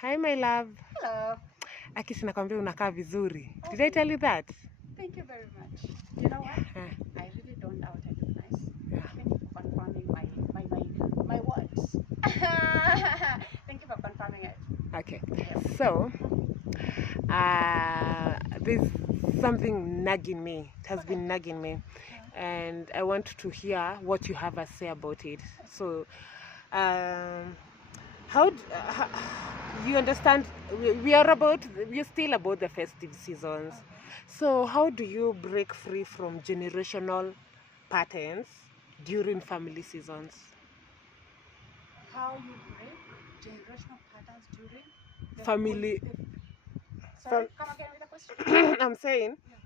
Hi my love. Hello. Akisi nakwambia unakaa vizuri. Oh, Did I tell you that? thank you very much. You know what? Uh, I really don't doubt I look nice. yeah. Thank you for confirming my words. Thank you for confirming it. Okay. Yep. So, there's something nagging me. It has been nagging me. And I want to hear what you have to say about it. So, how you understand? We're still about the festive seasons. So, how do you break free from generational patterns during family seasons? How you break generational patterns during the Family. Sorry, come again with the question. I'm saying Yeah.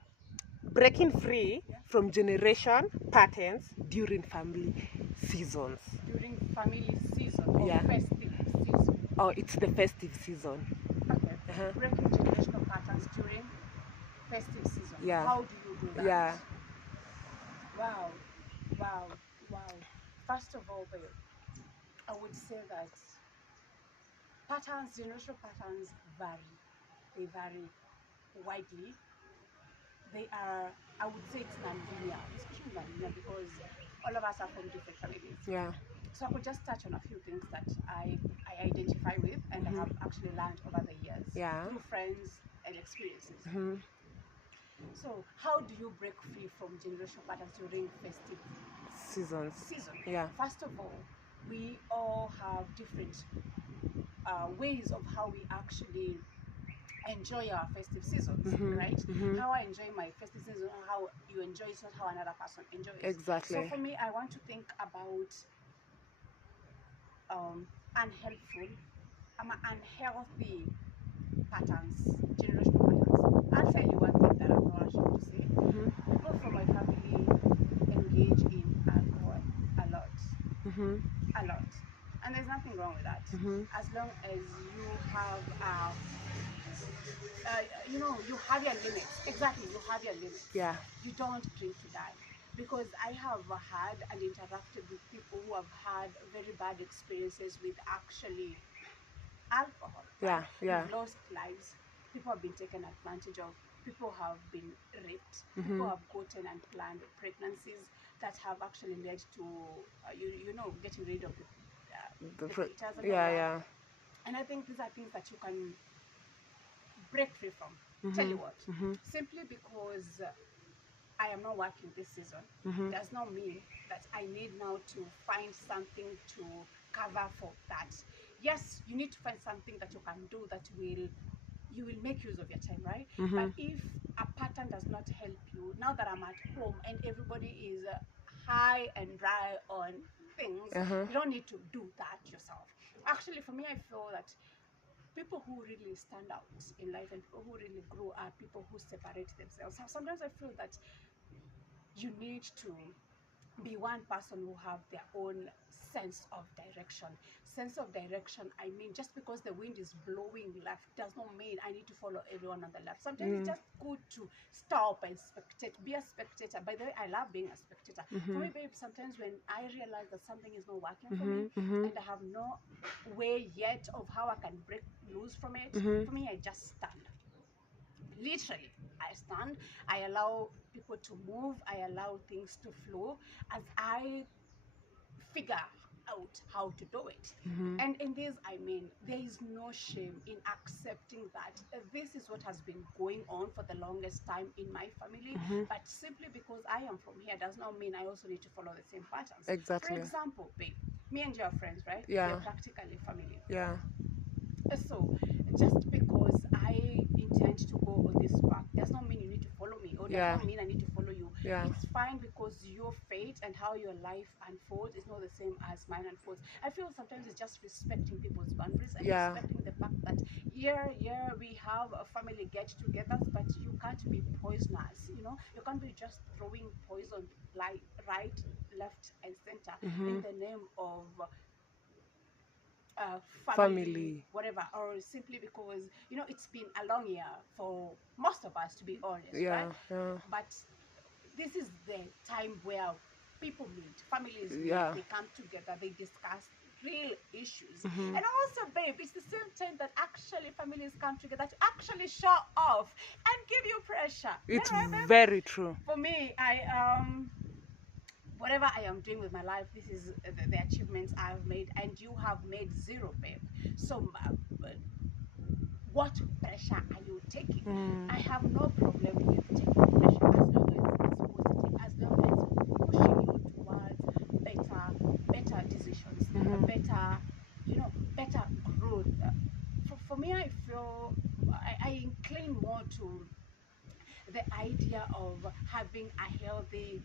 breaking free from generation patterns during family seasons. During family season or Yeah. festive season. Oh, it's the festive season. Okay. Breaking generational patterns during festive season. Yeah. How do you do that? Yeah. Wow, wow, wow. First of all, babe, I would say that patterns, generational patterns vary. They vary widely. They are, I would say it's non-linear, especially non-linear because all of us are from different families. Yeah. So I could just touch on a few things that I identify with and I have actually learned over the years through friends and experiences. So how do you break free from generational patterns during festive Season? Yeah. First of all, we all have different ways of how we actually enjoy our festive seasons, right? How I enjoy my festive season, how you enjoy is not how another person enjoys. Exactly. So for me, I want to think about unhelpful, unhealthy patterns, generational patterns. I'll tell you one thing that I'm not ashamed to say. People from my family engage in alcohol a lot. A lot. And there's nothing wrong with that. As long as you have, you have your limits. Exactly, you have your limits. Yeah. You don't drink to die. Because I have had and interacted with people who have had very bad experiences with actually alcohol. Yeah. Right? Yeah. We've lost lives. People have been taken advantage of. People have been raped. People have gotten and planned pregnancies that have actually led to, getting rid of the fetus and all that. Yeah. And I think these are things that you can break free from. Tell you what, simply because I am not working this season does not mean that I need now to find something to cover for that. Yes, you need to find something that you can do that you will make use of your time, right? But if a pattern does not help you, now that I'm at home and everybody is high and dry on things, you don't need to do that yourself. Actually, for me, I feel that people who really stand out in life and people who really grow are people who separate themselves. Sometimes I feel that you need to be one person who have their own sense of direction. Sense of direction, I mean, just because the wind is blowing left does not mean I need to follow everyone on the left. Sometimes it's just good to stop and spectate, be a spectator. By the way, I love being a spectator. For me, babe, sometimes when I realize that something is not working for me and I have no way yet of how I can break loose from it, for me, I just stand. Literally, I stand, I allow people to move, I allow things to flow as I figure out how to do it. And in this, I mean, there is no shame in accepting that this is what has been going on for the longest time in my family, but simply because I am from here does not mean I also need to follow the same patterns. Exactly. For example, babe, me and you are friends, right? Yeah. We're practically family. Yeah. So just because I intend to go on this path does not mean you need to follow me or does not mean I need to follow you. Yeah. It's fine because your fate and how your life unfolds is not the same as mine unfolds. I feel sometimes it's just respecting people's boundaries and respecting the fact that we have a family get-togethers, but you can't be poisonous. You can't be just throwing poison right, left, and center in the name of family, whatever, or simply because it's been a long year for most of us, to be honest, right? But this is the time where people meet, families meet, they come together, they discuss real issues. And also, babe, it's the same time that actually families come together to actually show off and give you pressure. It's You know, babe? very true. For me, whatever I am doing with my life, this is the achievements I've made, and you have made zero, babe. So what pressure are you taking? I have no problem with taking pressure as long as it's positive, as long as it's pushing you towards better decisions, better, better growth. For me, I feel I incline more to the idea of having a healthy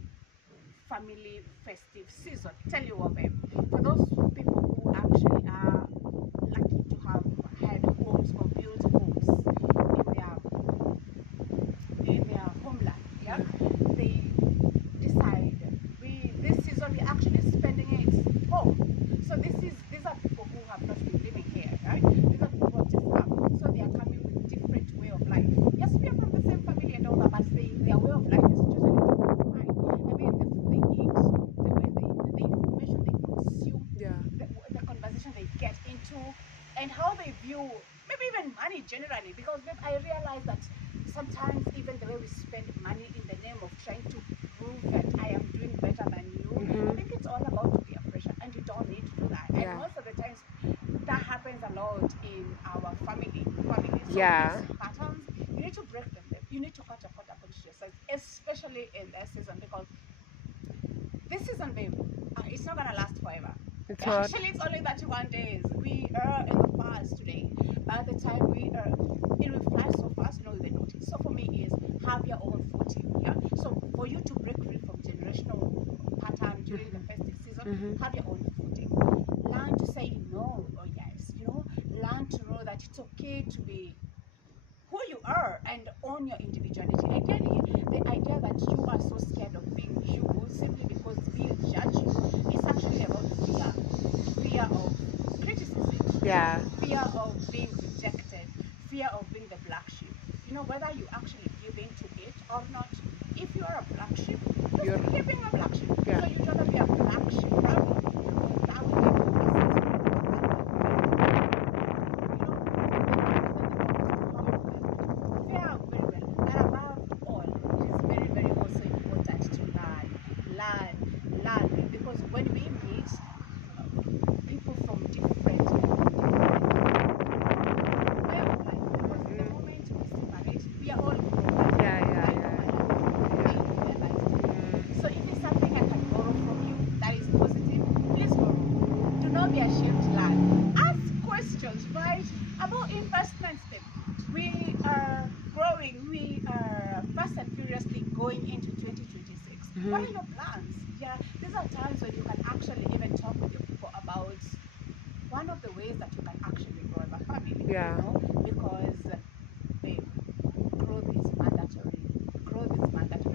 family festive season. Tell you what, babe, for those people who actually are lucky to have had homes or built homes in their homeland, yeah, they decide this season we're actually spending it home. So these are people who have not been living here, right? These are people who have just come, so they are coming with different way of life. Yes, we are from the same family and all that, but their way of life is totally different. Right? I mean, they eat, the information they consume, the conversation they get into, and how they view maybe even money generally. Because I realize that sometimes even the way we spend money in the name of trying to prove that I am doing better than you, I think it's all about peer pressure, and you don't need to do that. And most of the times that happens a lot in our family. So these patterns, you need to break them. You need to cut yourself, especially in this season, because this season, babe, it's not gonna last forever. Actually, it's only 31 days. We are in the past today. By the time it will fly so fast, you don't even notice. So for me, is have your own footing. Yeah. So for you to break free from generational pattern during the festive season, have your own footing. Learn to say no or yes. Learn to know that it's okay to be who you are and own your individuality. Ideally, the idea that you are so scared of being you simply because we'll judge you is actually about fear of criticism, fear of being rejected, fear of being the black sheep. Whether you actually give in to it or not, if you are a black sheep, you're keep being a black sheep. So you'd rather be a black sheep, probably, because that will give you a sense of learn, because when we meet people from different way of life, because the moment we separate, we are all so if it's something I can borrow from you that is positive, please borrow. Do not be ashamed to learn. Ask questions, right, about investments. We are growing, we are fast and furiously going into 2026. What are your plans? Yeah, these are times when you can actually even talk with your people about one of the ways that you can actually grow as a family. Because babe, growth is mandatory.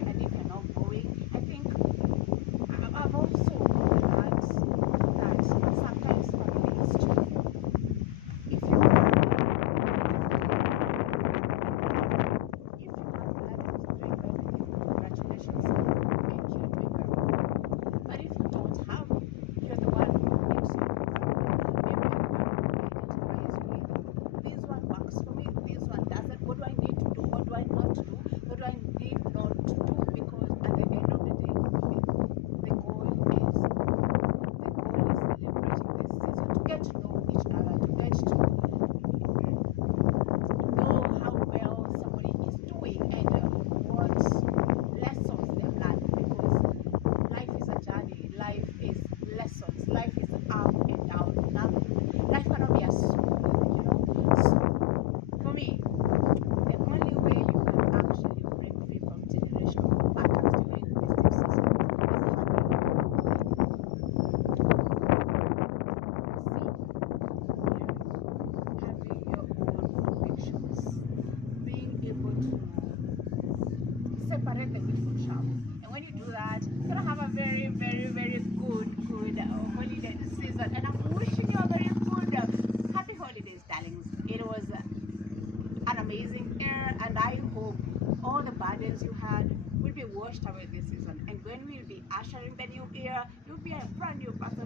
And if you're not growing, I think I've also learned that sometimes family is stressful. If you have congratulations, and you're doing very well. But if you don't have, you're the one who makes you maybe you're the one who identifies with this one works for me, this one doesn't. What do I need to do? What do I not to do? What do I need not to do? Because at the end of the day, the goal is celebrating this season to get to know each other, to get to know how well somebody is doing and what lessons they've learned, because life is a journey, life is lessons, life is up and down. Life cannot be as smooth, So for me, the only way you can actually break free from generational patterns during the festive season is having your own convictions, being able to separate the wheat from chaff. And when you do that, you're gonna have a very, very, very good holiday season. And I'm wishing you a very good happy holidays, darlings. It was an amazing year, and I hope all the burdens you had will be washed away this season. And when we'll be ushering the new year, you'll be a brand new person